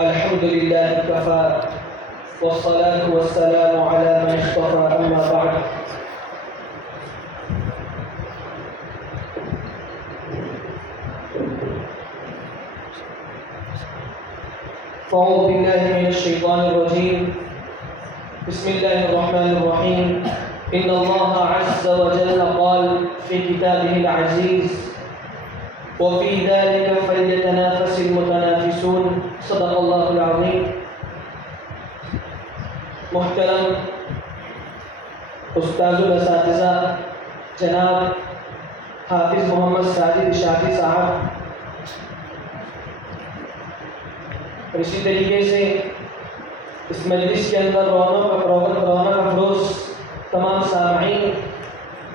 الحمد لله كفى والصلاة والسلام على من اصطفى أما بعد. أعوذ بالله من الشيطان الرجيم. بسم الله الرحمن الرحيم. إن الله عز وجل قال في كتابه العزيز وفي ذلك فليتنافس المتنافسون. صدق الله العظيم. محترم استاذ الاساتذہ جناب حافظ محمد ساجد شافی صاحب، اور اسی طریقے سے اس مجلس کے اندر رونق افروز تمام سامعین،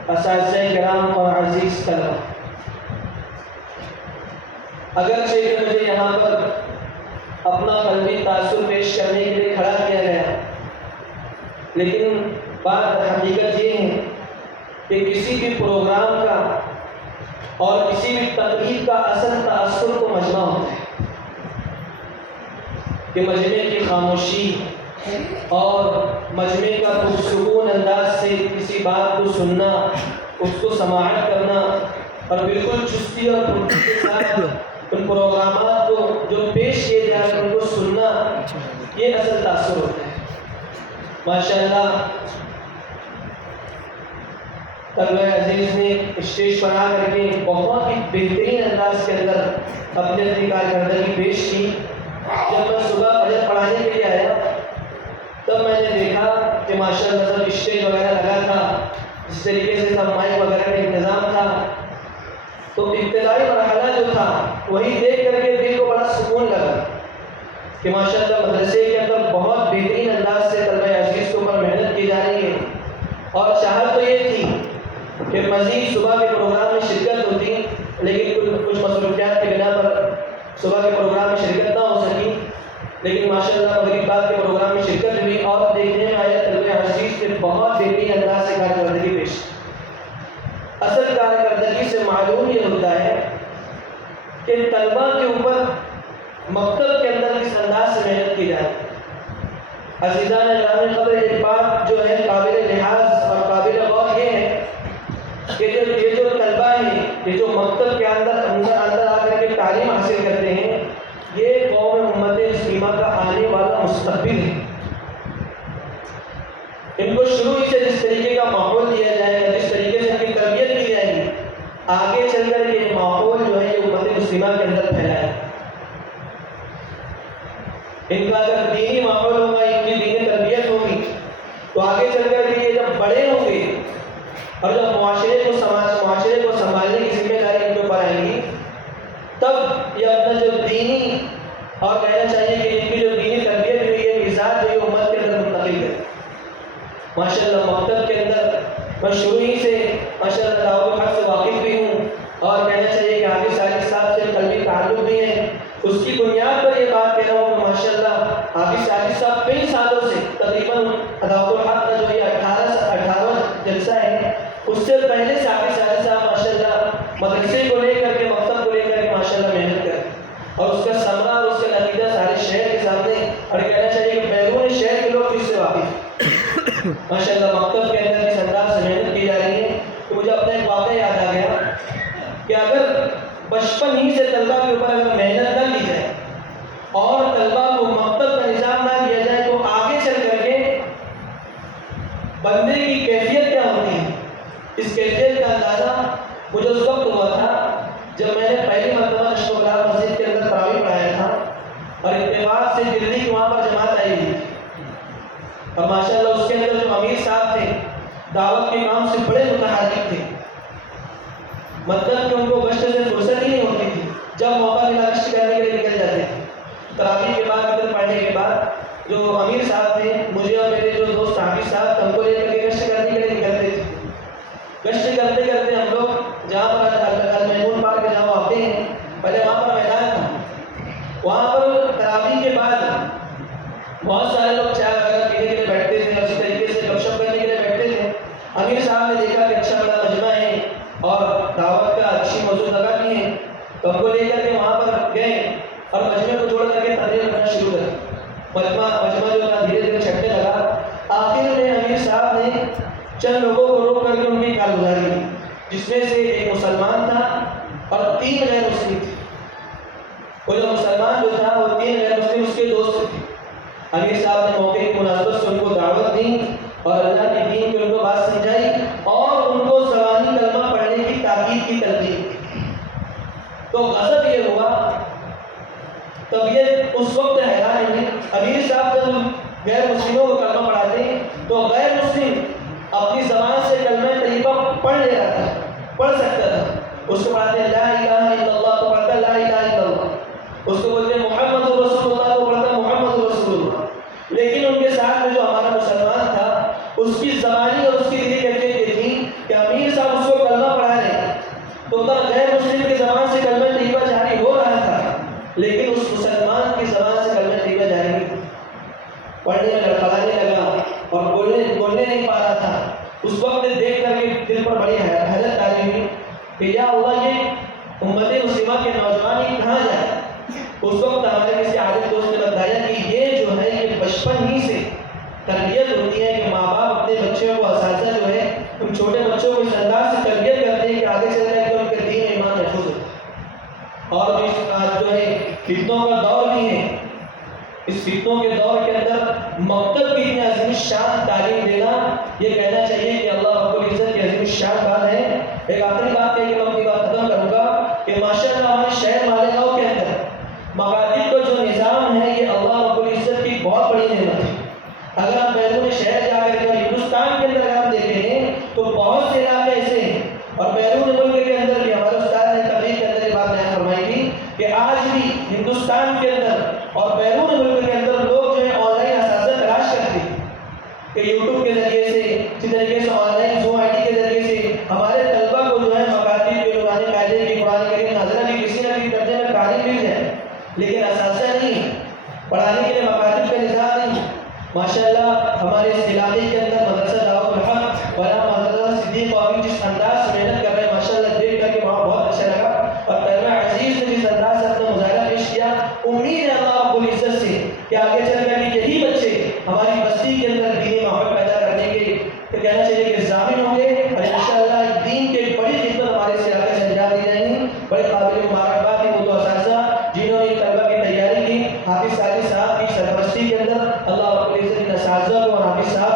اساتذہ کرام اور عزیز طلبہ، اگرچہ کہ مجھے یہاں پر اپنا قلبی تاثر پیش کرنے کے لیے کھڑا کیا گیا، لیکن بات حقیقت یہ ہے کہ کسی بھی پروگرام کا اور کسی بھی تقریب کا اصل تاثر تو مجمع ہوتا ہے کہ مجمع کی خاموشی اور مجمع کا پرسکون انداز سے کسی بات کو سننا، اس کو سماعت کرنا اور بالکل چستی اور پھرتی کے ساتھ ان پروگرامات کو جو پیش کیے جا رہے ہیں ان کو سننا، یہ اصل تاثر ہوتا ہے. ماشاءاللہ طلبہ عزیز نے اسٹیج پر آ کر کے بہت ہی بہترین انداز کے اندر اپنی اپنی کارکردگی پیش کی. جب میں صبح فجر پڑھانے کے لیے آیا تب میں نے دیکھا کہ ماشاءاللہ سب اسٹیج وغیرہ لگا تھا، جس طریقے سے سب مائک وغیرہ کا انتظام تھا، تو ابتدائی مرحلہ جو تھا وہی دیکھ کر کے دل کو بڑا سکون لگا کہ ماشاءاللہ مدرسے کے اندر بہت بہترین انداز سے طلبہ عزیز کے اوپر محنت کی جا رہی ہے. اور چاہت تو یہ تھی کہ مزید صبح کے پروگرام میں شرکت ہوتی، لیکن کچھ مصروفیات کی بنا پر صبح کے پروگرام میں شرکت نہ ہو سکی، لیکن ماشاءاللہ مغرب بعد کے پروگرام میں شرکت ہوئی اور دیکھنے میں آیا طلبہ عزیز نے بہت بہترین انداز سے کارکردگی پیش. اصل کارکردگی سے معلوم یہ ہوتا ہے کہ طلبہ کے اوپر مکتب کے اندر کس انداز سے محنت کی جائے. عزیزان گرامی قدر، ایک بات جو ہے قابل لحاظ اور قابل غور یہ ہے کہ یہ جو طلبہ ہیں، یہ جو مکتب کے اندر آ کر کے تعلیم حاصل کرتے ہیں، یہ قوم امت مسلمہ کا آنے والا مستقبل ہے. ان کو شروع ہی سے جس طریقے کا ماحول دیا جائے گا، جس طریقے سے ان کی تربیت کی جائے گی، آگے چل کر یہ ماحول جو ہے یہ امت مسلمہ کے اندر پھیلائے. ان کا اگر دینی ماحول ہوگا، ان کی دینی تربیت ہوگی، تو آگے چل کر کے یہ جب بڑے ہوں گے اور جب معاشرے کو سنبھالنے کی ذمہ داری ان کے اوپر آئے گی، تب یہ اپنا جو دینی اور کہنا چاہیے کہ ان کی جو دینی تربیت ہوئی ہے، مزاج جو ہے امت کے اندر منتقل ہے. ماشاءاللہ مکتب کے اندر میں شروع ہی سے ماشاءاللہ دعوت الحق سے واقف بھی ہوں، اور کہنا چاہیے کہ حافظ ساجد صاحب سے قلبی تعلق بھی ہے. اس کی بنیاد پر یہ بات کہہ رہا ہوں کہ ماشاءاللہ حافظ ساجد صاحب کئی سالوں سے تقریباً دعوت الحق کا جو یہ 18واں جلسہ ہے، اس سے پہلے سے حافظ ساجد صاحب ماشاءاللہ مدرسے کو لے کر کے، مکتب کو لے کر کے ماشاءاللہ محنت کریں، اور اس کا ثمرہ اور اس کا نتیجہ سارے شہر کے سامنے، اور کہنا چاہیے کہ بیرون شہر کے لوگ اس سے واقف ماشاءاللہ مکتب کے اندر اس انداز سے محنت کی جا رہی ہے. تو مجھے اپنا ایک واقعہ یاد آ گیا کہ اگر بچپن ہی سے طلبہ کے اوپر اگر محنت نہ کی جائے اور طلبہ کو مکتب کا نظام نہ دیا جائے، تو آگے چل کر کے بندے کی کیفیت کیا ہوتی ہے. اس کیفیت کا اندازہ مجھے اس وقت ہوا تھا جب میں نے پہلی مرتبہ نشو گلاب مسجد کے اندر تراویح پڑھایا تھا، اور اتفاق سے دلی کی وہاں پر جماعت آئی ہوئی تھی، اور ماشاءاللہ اس کے اندر جو امیر صاحب تھے دعوت کے کام سے بڑے متحرک تھے. مطلب کہ ان کو گشت سے فرصت ہی نہیں ہوتی تھی، جب موقع ملا گشت کرنے کے لیے نکل جاتے تھے. تراویح کے بعد ادھر پڑھنے کے بعد جو امیر صاحب تھے، مجھے اور میرے جو دوست حافظ صاحب ہم کو لے کر کے گشت کرنے کے لیے نکلتے تھے. گشت کرتے کرتے ہم لوگ جہاں پر المیمون پارک جہاں آتے ہیں، پہلے وہاں پر میدان تھا، وہاں پر تراویح کے بعد بہت سارے لوگ چائے وغیرہ پینے کے لیے بیٹھتے تھے، اور اسی طریقے سے گپ شپ کرنے کے لیے بیٹھتے تھے. امیر صاحب نے دیکھا کہ اچھا بڑا مجمع ہے اور دعوت کا اچھی موضوع لگا بھی ہے، تو ہم کو لے کر کے وہاں پر گئے اور مجمع کو جوڑ کر کے تقریر کرنا شروع کر مجمع جو تھا دھیرے دھیرے چھٹنے لگا. آخر میں امیر صاحب نے چند لوگوں کو روک کر کے ان کی کارگزاری کی، جس میں سے ایک مسلمان تھا اور 3 غیر مسلم تھے. وہ جو مسلمان جو تھا وہ 3 غیر مسلم اس کے دوست تھے. امیر صاحب نے موقع کی مناسبت سے ان کو دعوت دی اور اللہ کے دین کی ان کو بات سمجھائی اور ان کو زبانی کلمہ پڑھنے کی تاکید کی تلقین کی. تو غضب یہ ہوا، طبیعت اس وقت حیران ہوئی. امیر صاحب جب غیر مسلموں کو کلمہ پڑھاتے تو غیر مسلم اپنی زبان سے کلمہ طیبہ پڑھ لے رہا تھا، پڑھ سکتا تھا. اس کو پڑھاتے لا الہ الا اللہ تو پڑھتا لا الہ الا اللہ، اس کو بولتے محمد رسول اللہ تو پڑھتا محمد رسول اللہ. لیکن ان کے ساتھ میں جو ہمارا مسلمان تھا اس کی زبانی اور اس کی دلی کیفیت یہ تھی کہ امیر صاحب اس کو کلمہ پڑھا رہے ہیں تو غیر مسلم کی زبان سے کلمہ طیبہ جاری ہو رہا تھا، لیکن اس مسلمان کی زبان سے کلمہ طیبہ جاری نہیں تھی. پڑھنے میں لڑکھڑانے لگا اور بولنے نہیں پا رہا تھا. اس وقت دیکھ کر کے دل پر بڑی حیرت تاری ہوئی کہ یا اللہ یہ امت مسلمہ کے نوجوان ہی کہاں جائے. اس وقت ہمارے کسی عالم دوست نے بتایا کہ یہ جو ہے یہ بچپن ہی سے تربیت ہوتی ہے کہ ماں باپ اپنے بچوں کو، اساتذہ جو ہے ان چھوٹے بچوں کو اس انداز سے تربیت کرتے ہیں کہ آگے چل کر کے ان کے دین ایمان محفوظ ہو. اور جو ہے فتنوں کا دور بھی ہے، اس فتنوں کے دور کے اندر مکتب کی اتنی عظیم شان تعلیم دینا، یہ کہنا چاہیے کہ اللہ رب العزت کی عظیم شان بات ہے. ایک آخری بات ہے کہ میں اپنی بات ختم کروں گا کہ ماشاءاللہ ہمارے شہر مالیگاؤں کے اندر مکاتب کا جو نظام ہے یہ اللہ رب العزت کی بہت بڑی نعمت ہے. اگر ہم بیرون شہر جا کر کے ہندوستان کے اندر اگر ہم دیکھیں تو بہت سے علاقے ایسے ہیں اور بیرون ملک کے اندر بھی ہمارے استاد نے تبلیغ کے اندر یہ بات بیان فرمائی تھی کہ آج بھی ہندوستان کے اندر اور بیرون ملک کے اندر لوگ جو ہے آن لائن اساتذہ تلاش کرتے ہیں کہ یوٹیوب کے ذریعے سے، اسی طریقے سے on line zoom I D کے ذریعے سے ہمارے طلبہ کو جو ہے مکاتب کے نورانی قاعدے کی قرآن کریم نازلہ کی کسی نہ کسی درجے میں تعلیم مل جائے، لیکن اساتذہ نہیں، پڑھانے کے لیے مکاتب کا نظام نہیں. ماشاءاللہ ہمارے اس علاقے کے اندر مدرسہ دعوت الحق والا مدرسہ صدیق قومی جس انداز سے محنت کر رہے ہیں ماشاءاللہ دیکھ کر کے وہاں بہت اچھا لگا. اور طلبہ عزیز نے جس انداز سے اپنا مظاہرہ پیش کیا، امید ہے اللہ رب العزت سے کہ آگے چل کر کے یہی بچے ہماری بستی کے اندر دینی ماحول پیدا کرنے کے کہنا چاہیے کہ ضامن ہوں گے اور انشاءاللہ دین کے بڑی خدمت ہمارے اس علاقے سے انجام دی جائیں گی. بڑے قابل مبارکباد ہیں وہ دو اساتذہ جنہوں نے طلبہ کی تیاری کی. حافظ ساجد صاحب کی سرپرستی کے اندر اللہ رب العزت ان اساتذہ کو اور حافظ صاحب